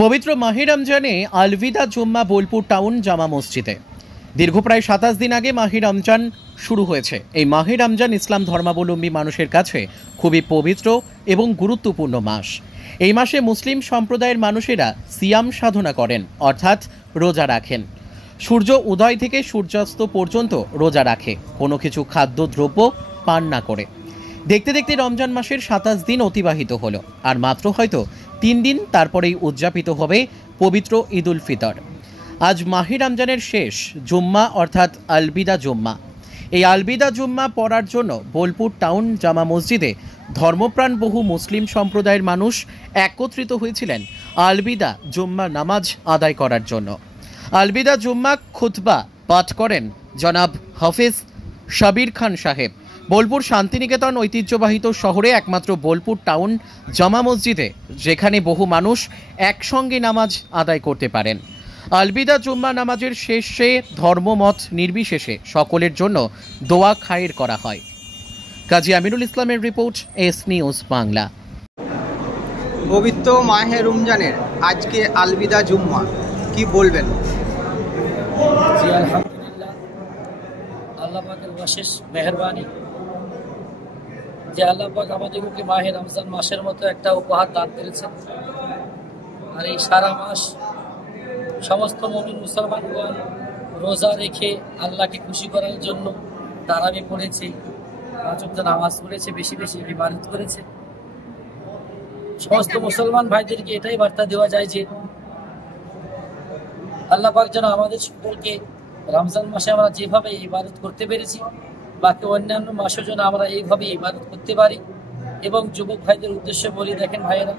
পবিত্র মাহে রমজানে আলবিদা জুম্মা বোলপুর টাউন জামা মসজিদে দীর্ঘ প্রায় ২৭ দিন আগে মাহে রমজান শুরু হয়েছে। এই মাহে রমজান ইসলাম ধর্মাবলম্বী মানুষের কাছে খুবই পবিত্র এবং গুরুত্বপূর্ণ মাস। এই মাসে মুসলিম সম্প্রদায়ের মানুষেরা সিয়াম সাধনা করেন, অর্থাৎ রোজা রাখেন। সূর্য উদয় থেকে সূর্যাস্ত পর্যন্ত রোজা রাখে, কোনো কিছু খাদ্যদ্রব্য পান না করে। দেখতে দেখতে রমজান মাসের ২৭ দিন অতিবাহিত হলো, আর মাত্র হয়তো ৩ দিন তারপরেই উদযাপিত হবে পবিত্র ঈদ উল ফিতর। আজ মাহে রমজানের শেষ জুম্মা, অর্থাৎ আলবিদা জুম্মা। এই আলবিদা জুম্মা পড়ার জন্য বোলপুর টাউন জামা মসজিদে ধর্মপ্রাণ বহু মুসলিম সম্প্রদায়ের মানুষ একত্রিত হয়েছিলেন আলবিদা জুম্মা নামাজ আদায় করার জন্য। আলবিদা জুম্মা খুতবা পাঠ করেন জনাব হাফিজ সাবির খান সাহেব। বোলপুর শান্তিনিকেতন ঐতিহ্যবাহিত শহরে একমাত্র বোলপুর টাউন জামা মসজিদে, যেখানে বহু মানুষ একসঙ্গে নামাজ আদায় করতে পারেন। আলবিদা জুম্মা নামাজের শেষে ধর্মমত নির্বিশেষে সকলের জন্য দোয়া খায়ের করা হয়। কাজী আমিনুল ইসলামের রিপোর্ট, এস নিউজ বাংলা। পবিত্র মাহে রমজানের আজকে আলবিদা জুম্মা, কি বলবেন? জি আলহামদুলিল্লাহ, আল্লাহ পাকের অশেষ মেহেরবানি যে আল্লাহ পাক আমাদেরকে মাহে রমজান মাসের মতো একটা উপহার দান করেছেন। আর এই সারা মাস সমস্ত মুমিন মুসলমানগণ রোজা রেখে আল্লাহকে খুশি করার জন্য তারাবি পড়েছে, ৫ ওয়াক্ত নামাজ পড়েছে, বেশি বেশি ইবাদত করেছে। সমস্ত মুসলমান ভাইদেরকে এটাই বার্তা দেওয়া যায় যে আল্লাহ পাক যেন আমাদের সকলকে রমজান মাসে আমরা যেভাবে ইবাদত করতে পেরেছি, বাকি অন্যান্য মাসের জন্য আমরা এইভাবে ইবাদত করতে পারি। এবং যুবক ভাইদের উদ্দেশ্যে বলি, দেখেন ভাইয়েরা,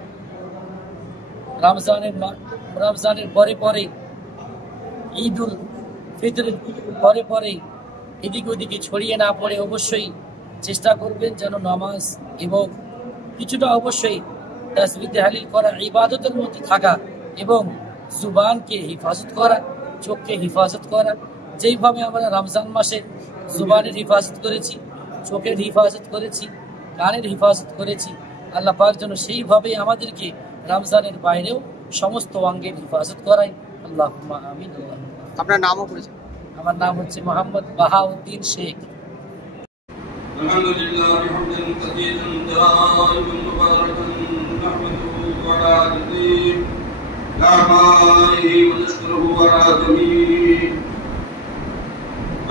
রমজানের পরে পরে ঈদ উল ফিতরের পরে পরে এদিকে ওদিকে ছড়িয়ে না পড়ে অবশ্যই চেষ্টা করবেন যেন নামাজ এবং কিছুটা অবশ্যই তাসবিহ তাহলিল করা, ইবাদতের মধ্যে থাকা এবং জুবানকে হিফাজত করা, চোখকে হিফাজত করা। যেইভাবে আমরা রমজান মাসে জুবানের হিফাজত করেছি, চোখের হিফাজত করেছি, কানের হিফাজত করেছি, আল্লাহ পাক যেন সেইভাবেই আমাদেরকে রমজানের বাইরেও সমস্ত অঙ্গের হিফাজত করাই। আল্লাহুম্মা আমিন। আপনার নামও পরিচয়? আমার নাম হচ্ছে মোহাম্মদ বাহাউদ্দিন শেখ। আলহামদুলিল্লাহ হামদান কাসীরান দায়িমান মুবারাকান নাহমাদুহু ওয়া নাস্তাঈনুহু ওয়া নাশকুরুহু ওয়া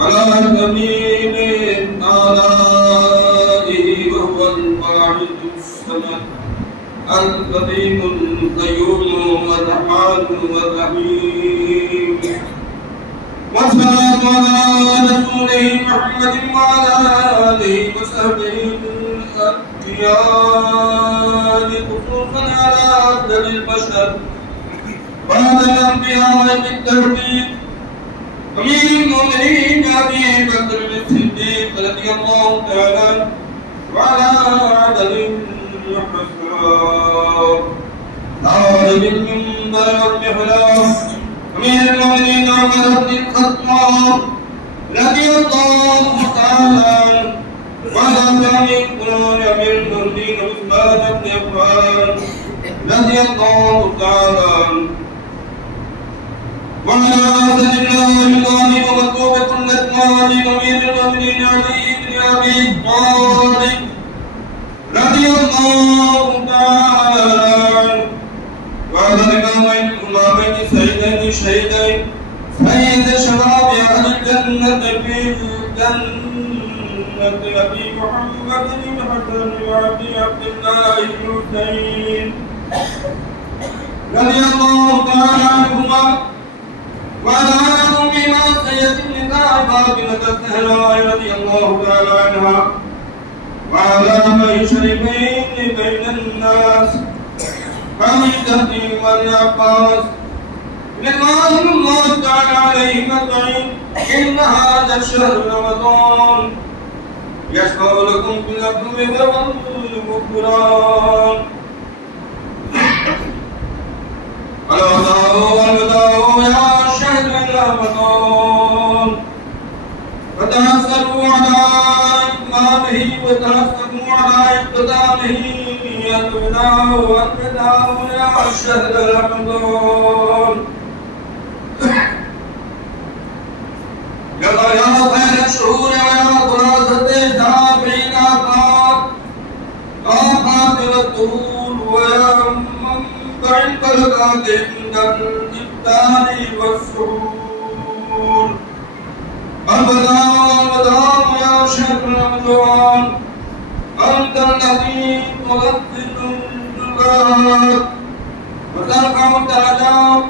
على جميع آلائه وهو الواحد الصمد القديم القيوم الرحمن الرحيم. والصلاة على رسوله محمد وعلى آله وصحبه الأنبياء خصوصا على أفضل البشر بعد الأنبياء بالتوحيد أمير المؤمنين أبي بكر الصديق رضي الله تعالى وعلى عدد الحساب نائب المنبر والمحراب أمير المؤمنين عمر بن الخطاب رضي الله تعالى وعلى جميع القرآن أمير المؤمنين عثمان بن عفان رضي الله تعالى وعلى أسد الله الغالب ومكتوبة الأكمال أمير المؤمنين علي بن أبي طالب رضي الله تعالى وعلى الإمامين سيدين الشهيدين سيد شباب أهل الجنة في الجنة أبي محمد بن حسن وأبي عبد الله بن حسين رضي الله تعالى عنهما وعلى أمهما سيد النساء فاطمة الزهراء رضي الله تعالى عنها وعلى من شرفين بين الناس حميدة والعباس رضوان الله تعالى عليهم أجمعين. إن هذا الشهر رمضان يشفع لكم بالعفو والغفران. والوداع يا شهر رمضان فتحسروا على إتمامه وتحسروا على اقتدامه يدنا وأننا يا شهر رمضان يا خير الشهور ويا خلاصة تابعين آفات والطول ويا منبع البركات عند الإفطار والسحور رمضان يا شهر رمضان أنت الذي تغفر الجبال وترفع الدرجات